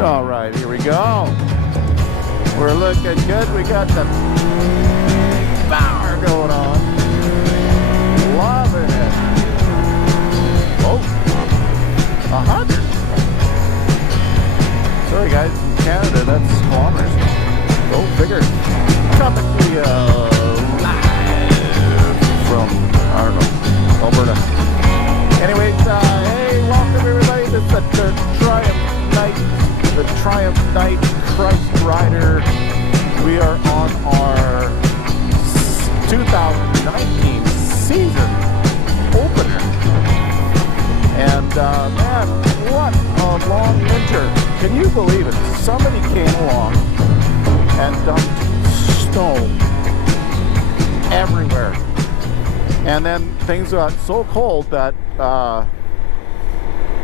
All right, here we go. We're looking good. We got the power going on. Loving it. Oh, 100. Sorry guys, in Canada, that's kilometers. Go figure. Coming to you live from, I don't know, Alberta. Anyways, hey, welcome everybody. This is the Triumph Night. The Triumph Night Christ Rider. We are on our 2019 season opener. And man, what a long winter. Can you believe it? Somebody came along and dumped snow everywhere. And then things got so cold that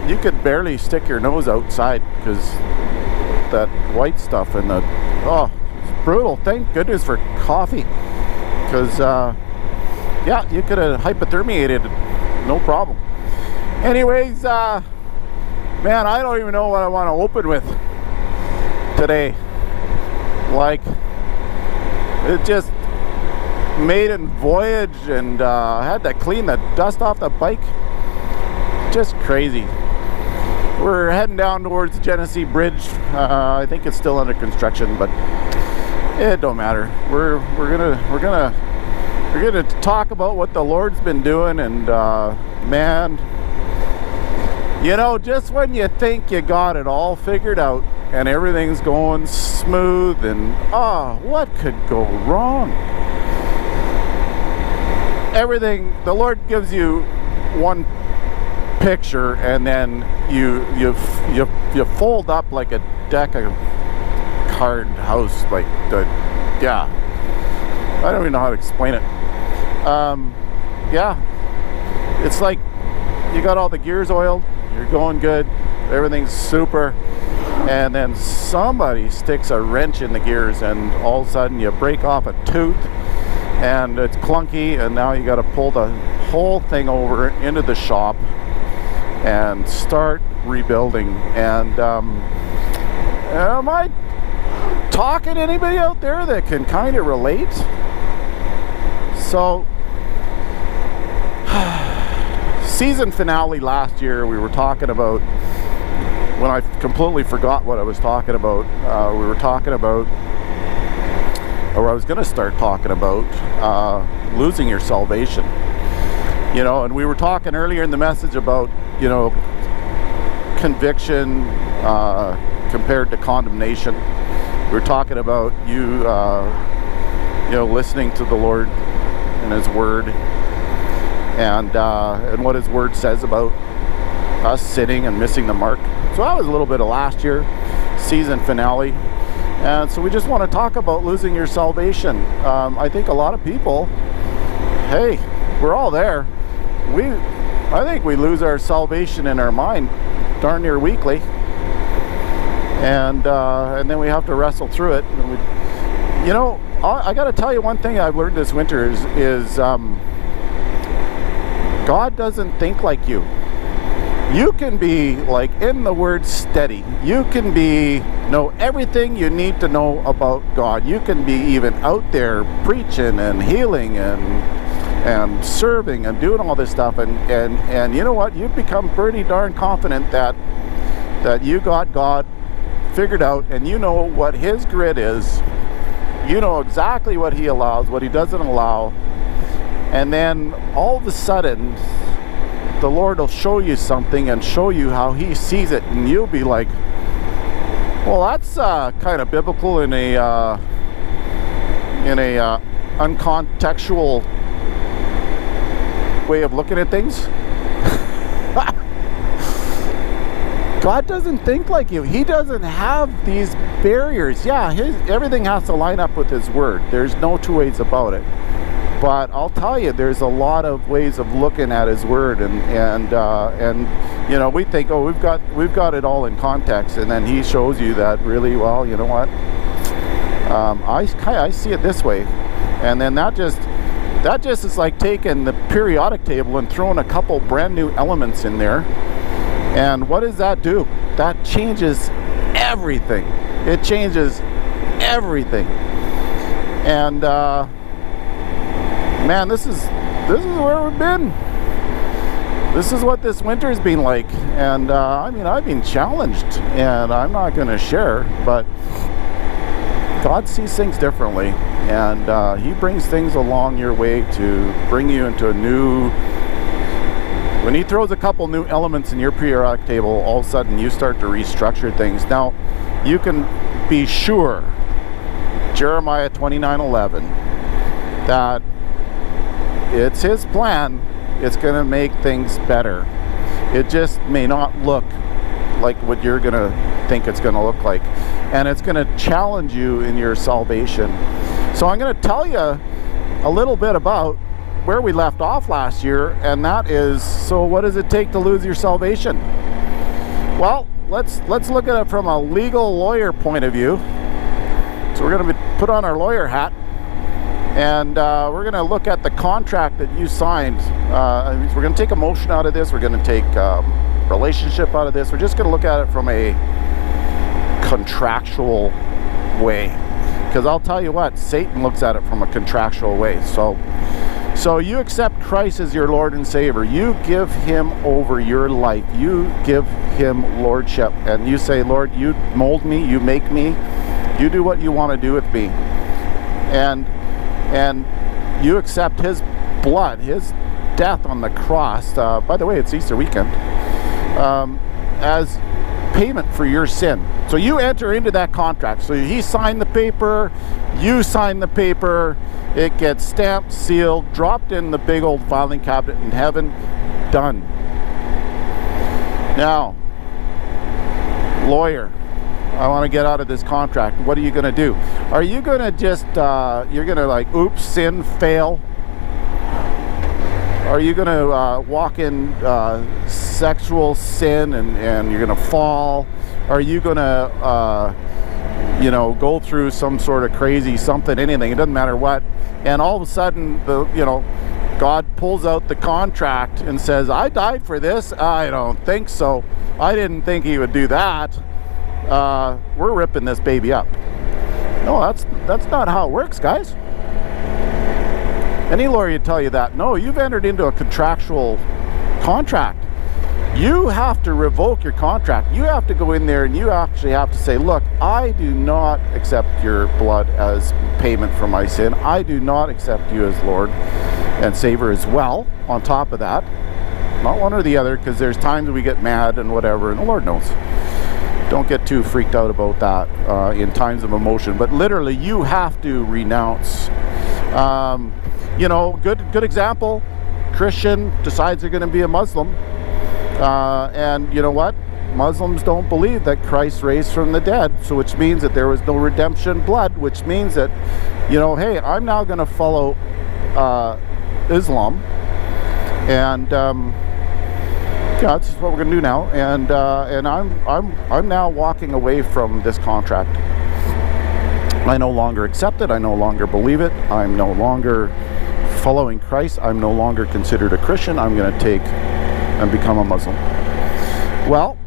you could barely stick your nose outside because that white stuff and the it's brutal. Thank goodness for coffee, because yeah, you could have hypothermiated no problem. Anyways, man, I don't even know what I want to open with today. Like, it just maiden voyage, and I had to clean the dust off the bike. Just crazy. We're heading down towards the Genesee Bridge. I think it's still under construction, but it don't matter. We're gonna talk about what the Lord's been doing, and man, you know, just when you think you got it all figured out and everything's going smooth, and what could go wrong? Everything, the Lord gives you one picture, and then you fold up like a deck of card house, like yeah, I don't even know how to explain it. Yeah, it's like you got all the gears oiled, you're going good, everything's super, and then somebody sticks a wrench in the gears, and all of a sudden you break off a tooth and it's clunky, and now you got to pull the whole thing over into the shop and start rebuilding. And am I talking to anybody out there that can kind of relate? So season finale last year, we were talking about, when I completely forgot what I was talking about, we were talking about, or I was going to start talking about losing your salvation. You know, and we were talking earlier in the message about, you know, conviction compared to condemnation. We were talking about you know, listening to the Lord and His Word, and what His Word says about us sinning and missing the mark. So that was a little bit of last year, season finale. And so we just want to talk about losing your salvation. I think a lot of people, hey, we're all there. I think we lose our salvation in our mind darn near weekly, and then we have to wrestle through it. And you know, I got to tell you one thing I've learned this winter is God doesn't think like you. You can be, like, in the Word, steady. You can know everything you need to know about God. You can be even out there preaching and healing and serving and doing all this stuff, and you know what? You've become pretty darn confident that you got God figured out, and you know what His grid is. You know exactly what He allows, what He doesn't allow, and then all of a sudden the Lord will show you something and show you how He sees it, and you'll be like, well, that's kind of biblical in a uncontextual way of looking at things. God doesn't think like you. He doesn't have these barriers. Yeah, everything has to line up with His Word. There's no two ways about it. But I'll tell you, there's a lot of ways of looking at His Word, and you know, we think, oh, we've got it all in context, and then He shows you that really, well, you know what? I see it this way, and then that just is like taking the periodic table and throwing a couple brand new elements in there, and what does that do? That changes everything. It changes everything. And man, this is where we've been. This is what this winter's been like. And I mean, I've been challenged, and I'm not going to share, but God sees things differently, and he brings things along your way to bring you into a new. When he throws a couple new elements in your periodic table, all of a sudden you start to restructure things. Now, you can be sure, Jeremiah 29:11, that it's his plan. It's going to make things better. It just may not look like what you're going to think it's going to look like. And it's going to challenge you in your salvation. So I'm going to tell you a little bit about where we left off last year, and that is, so what does it take to lose your salvation? Well, let's look at it from a legal lawyer point of view. So we're going to put on our lawyer hat, and we're going to look at the contract that you signed. We're going to take emotion out of this. We're going to take relationship out of this. We're just going to look at it from a contractual way, because I'll tell you what, Satan looks at it from a contractual way. So you accept Christ as your Lord and Savior. You give him over your life. You give him lordship, and you say, Lord, you mold me, you make me, you do what you want to do with me. And you accept his blood, his death on the cross, by the way, it's Easter weekend, as payment for your sin. So you enter into that contract. So he signed the paper, you sign the paper, it gets stamped, sealed, dropped in the big old filing cabinet in heaven, done. Now, lawyer, I want to get out of this contract. What are you going to do? Are you going to just, you're going to like, oops, sin, fail? Are you going to walk in sexual sin and you're going to fall? Are you going to, you know, go through some sort of crazy something, anything, it doesn't matter what, and all of a sudden, God pulls out the contract and says, I died for this? I don't think so. I didn't think he would do that. We're ripping this baby up. No, that's not how it works, guys. Any lawyer would tell you that. No, you've entered into a contractual contract. You have to revoke your contract. You have to go in there and you actually have to say, look, I do not accept your blood as payment for my sin. I do not accept you as Lord and Savior as well, on top of that. Not one or the other, because there's times we get mad and whatever, and the Lord knows. Don't get too freaked out about that in times of emotion. But literally, you have to renounce. You know, good example. Christian decides they're going to be a Muslim. And you know what? Muslims don't believe that Christ raised from the dead. So which means that there was no redemption blood. Which means that, you know, hey, I'm now going to follow Islam. And yeah, that's what we're going to do now. And I'm now walking away from this contract. I no longer accept it. I no longer believe it. I'm no longer following Christ. I'm no longer considered a Christian. I'm going to take and become a Muslim. Well,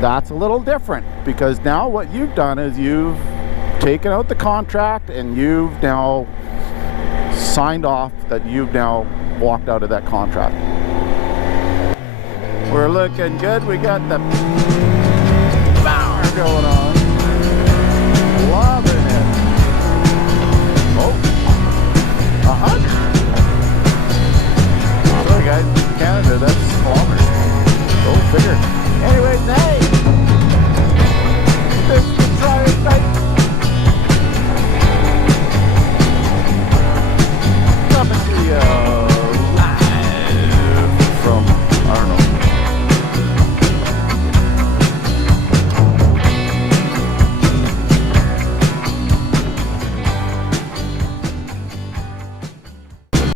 that's a little different, because now what you've done is you've taken out the contract and you've now signed off that you've now walked out of that contract. We're looking good. We got the power going on.